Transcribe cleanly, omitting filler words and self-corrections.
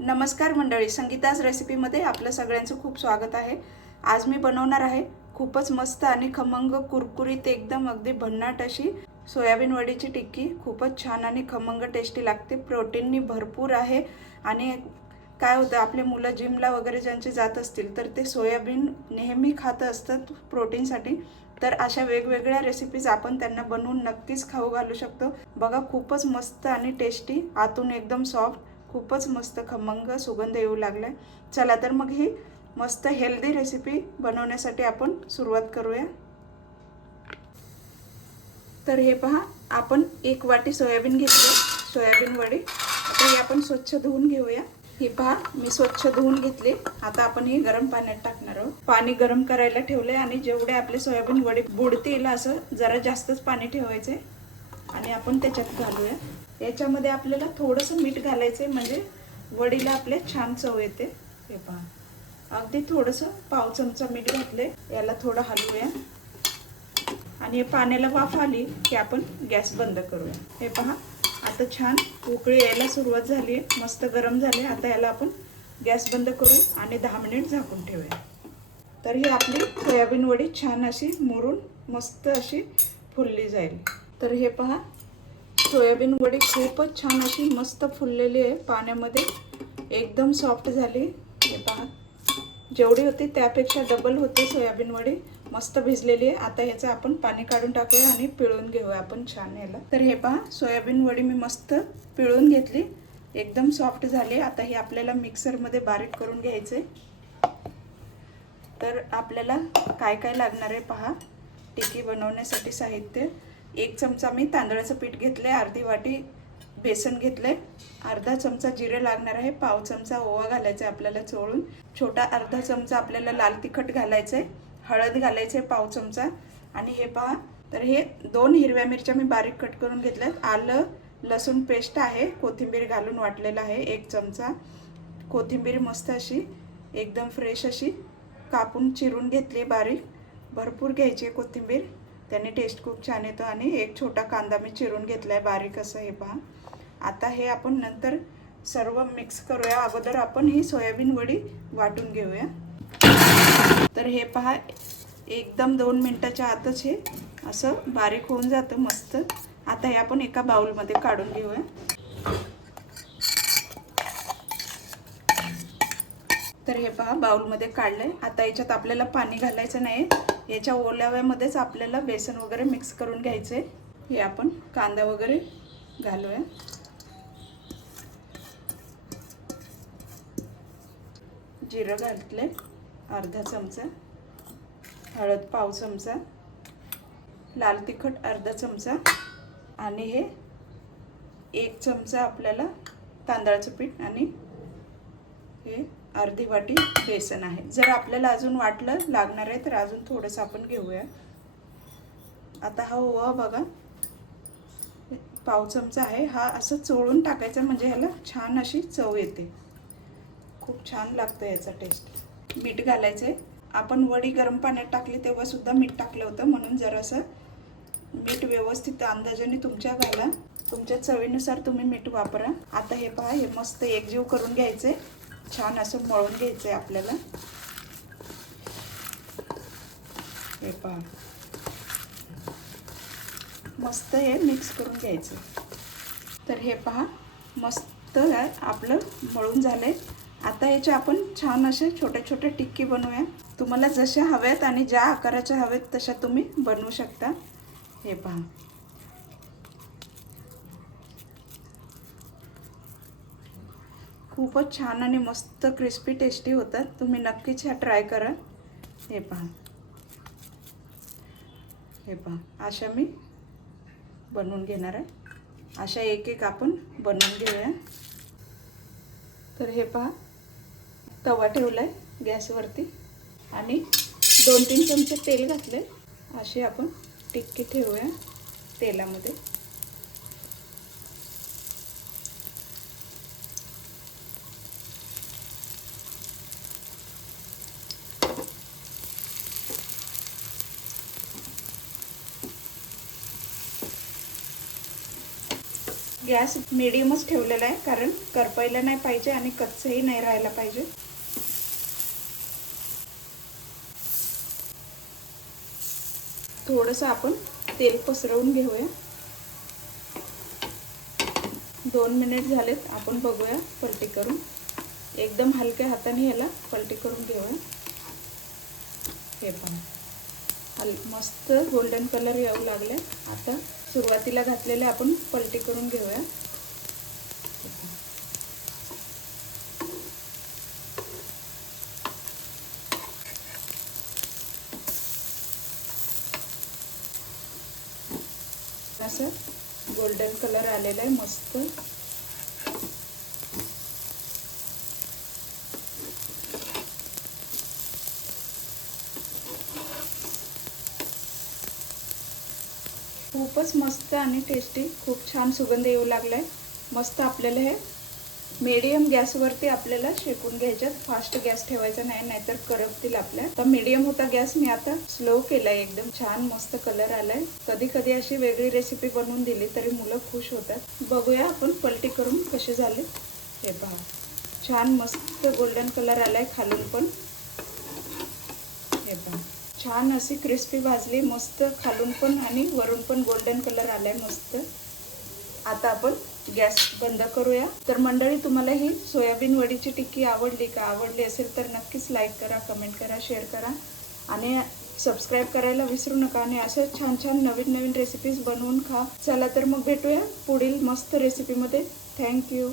नमस्कार मंडळी, संगीताज रेसिपीमध्ये आपलं सगळ्यांचं खूप स्वागत आहे। आज मी बनवणार आहे खूपच मस्त आणि खमंग कुरकुरीत एकदम अगदी भन्नाट अशी सोयाबीन वडीची टिक्की। खूपच छान आणि खमंग टेस्टी लागते, प्रोटीननी भरपूर आहे। आणि काय होतं, आपले मुलं जिमला वगैरे ज्यांचे जात असतील तर ते सोयाबीन नेहमी खात असतात प्रोटीनसाठी। तर अशा वेगवेगळ्या रेसिपीज आपण त्यांना बनवून नक्कीच खाऊ घालू शकतो। बघा, खूपच मस्त आणि टेस्टी, आतून एकदम सॉफ्ट, खूपच मस्त खमंग सुगंध येऊ लागलाय। चला तर मग ही मस्त हेल्दी रेसिपी बनवण्यासाठी आपण सुरुवात करूया। तर हे पहा, आपण एक वाटी सोयाबीन घेतले, सोयाबीन वडी। आता हे आपण स्वच्छ धुवून घेऊया। हे पहा, मी स्वच्छ धुवून घेतले। आता आपण हे गरम पाण्यात टाकणार आहोत। पाणी गरम करायला ठेवले आणि जेवढे आपले सोयाबीन वडी बुडतील असं जरा जास्तच पाणी ठेवायचे आणि आपण त्याच्यात घालूया। याच्यामध्ये आपल्याला थोडंसं मीठ घालायचे, म्हणजे वडीला आपले छान चव येते। हे पहा, अगदी थोडंसं पाव चमचा मीठ घातले। याला थोडं हलवूया आणि हे पाण्याला वाफ आली की आपण गॅस बंद करूया। हे पहा, आता छान उकळी यायला सुरुवात झाली आहे, मस्त गरम झाले। आता याला आपण गॅस बंद करू आणि 10 मिनिट झाकून ठेवूया। तर ही आपली सोयाबीन वडी छान अशी मुरून मस्त अशी फुलली जाईल। तर हे पहा, सोयाबीन वडी खूपच छान अशी मस्त फुललेली आहे, पाण्यामध्ये एकदम सॉफ्ट झाली। हे पहा, जेवढी होती त्यापेक्षा डबल होते सोयाबीन वडी, मस्त भिजलेली आहे। आता याचं आपण पाणी काढून टाकूया आणि पिळून घेऊया आपण छान याला। तर हे पहा, सोयाबीन वडी मी मस्त पिळून घेतली, एकदम सॉफ्ट झाली। आता हे आपल्याला मिक्सरमध्ये बारीक करून घ्यायचे। तर आपल्याला काय काय लागणार आहे पहा, टिक्की बनवण्यासाठी साहित्य। 1 चमचा मी तांदळाचं पीठ घेतले, अर्धी वाटी बेसन घेतले, अर्धा चमचा जिरे लागणार आहे, पाव चमचा ओवा घालायचा आपल्याला चोळून, छोटा अर्धा चमचा आपल्याला लाल तिखट घालायचे, हळद घालायचे पाव चमचा। आणि हे पहा, तर हे 2 हिरव्या मिरच्या मी बारीक कट करून घेतल्यात, आलं लसूण पेस्ट आहे, कोथिंबीर घालून वाटलेला आहे 1 चमचा, कोथिंबीर मस्त अशी एकदम फ्रेश अशी कापून चिरून घेतली बारीक, भरपूर घ्यायची कोथिंबीर, त्याने टेस्ट खूप छान येतो। आणि 1 छोटा कांदा मी चिरून घेतलाय बारीक असं। हे पहा, आता हे आपण नंतर सर्व मिक्स करूया, अगोदर आपण ही सोयाबीन वडी वाटून घेऊया। तर हे पहा, एकदम 2 मिनिटाच्या आतच हे असं बारीक होऊन जातं मस्त। आता हे आपण एका बाउलमध्ये काढून घेऊया। तर हे पहा, बाउलमध्ये काढलंय। आता याच्यात आपल्याला पाणी घालायचं नाही, याच्या ओल्याव्यामध्येच आपल्याला बेसन वगैरे मिक्स करून घ्यायचे। हे आपण कांदा वगैरे घालूया, जिरं घातले अर्धा चमचा, हळद पाव चमचा, लाल तिखट अर्धा चमचा आणि हे 1 चमचा आपल्याला तांदळाचं पीठ आणि हे अर्धी वाटी बेसन आहे। जर आपल्याला अजून वाटलं लागणार आहे तर अजून थोडंसं आपण घेऊया। आता हा ओवा बघा, पाव चमचा आहे, हा असं चोळून टाकायचा, म्हणजे ह्याला छान अशी चव येते, खूप छान लागतं याचा टेस्ट। मीठ घालायचे, आपण वडी गरम पाण्यात टाकली तेव्हा सुद्धा मीठ टाकलं होतं, म्हणून जरासं मीठ व्यवस्थित अंदाजाने तुमच्या घाला, तुमच्या चवीनुसार तुम्ही मीठ वापरा। आता हे पहा, हे मस्त एकजीव करून घ्यायचे, छान असं मळून घ्यायचंय आपल्याला। हे पहा, मस्त हे मिक्स करून घ्यायचं। तर हे पहा, मस्त आपलं मळून झालंय। आता याचे आपण छान असे छोटे छोटे टिक्की बनवूया। तुम्हाला जशा हव्यात आणि ज्या आकाराच्या हव्यात तशा तुम्ही बनवू शकता। हे पहा, खूपच छान आणि मस्त क्रिस्पी टेस्टी होतात, तुम्ही नक्कीच ह्या ट्राय करा। हे पहा, हे पहा, अशा मी बनवून घेणार आहे, अशा एक एक आपण बनवून घेऊया। तर हे पहा, तवा ठेवलाय गॅसवरती आणि 2-3 चमचे तेल घातले, अशी आपण टिक्की ठेवूया तेलामध्ये। गॅस मीडियमच ठेवलेला आहे, कारण करपायला नाही पाहिजे आणि कच्चंही नाही राहायला पाहिजे. थोडंसं आपण तेल पसरवून घेऊया. 2 मिनिट झालेत, आपण बघूया पलटी करून. एकदम हलक्या हाताने याला पलटी करून घेऊया. हे पहा, मस्त गोल्डन कलर येऊ लागले. आता सुरुवातीला घातलेले आपण पलटी करून घेऊया. असं गोल्डन कलर आलेला आहे मस्त. खूपच मस्त आणि टेस्टी, खूप छान सुगंध येऊ लागलाय. मस्त आपल्याला हे मीडियम गॅसवरती आपल्याला शेकून घ्यायच्यात. फास्ट गॅस ठेवायचा नाही, नाहीतर करपतील आपल्या. तर मीडियम होता गॅस, मी आता स्लो केलाय. एकदम छान मस्त कलर आलाय. कधी कधी अशी वेगळी रेसिपी बनवून दिली तरी मुलं खुश होतात. बघूया आपण पलटी करून कसे झाले. हे पहा, छान मस्त गोल्डन कलर आलाय खालून पण. हे पहा, छान अशी क्रिस्पी भाजली मस्त खालून पण आणि वरून पण गोल्डन कलर आलाय मस्त. आता आपण गॅस बंद करूया. तर मंडळी, तुम्हाला ही सोयाबीन वडीची टिक्की आवडली का? आवडली असेल तर नक्कीच लाईक करा, कमेंट करा, शेअर करा आणि सबस्क्राईब करायला विसरू नका. आणि अशा छान छान नवीन नवीन रेसिपीज बनवून खा. चला तर मग भेटूया पुढील मस्त रेसिपीमध्ये. थँक्यू.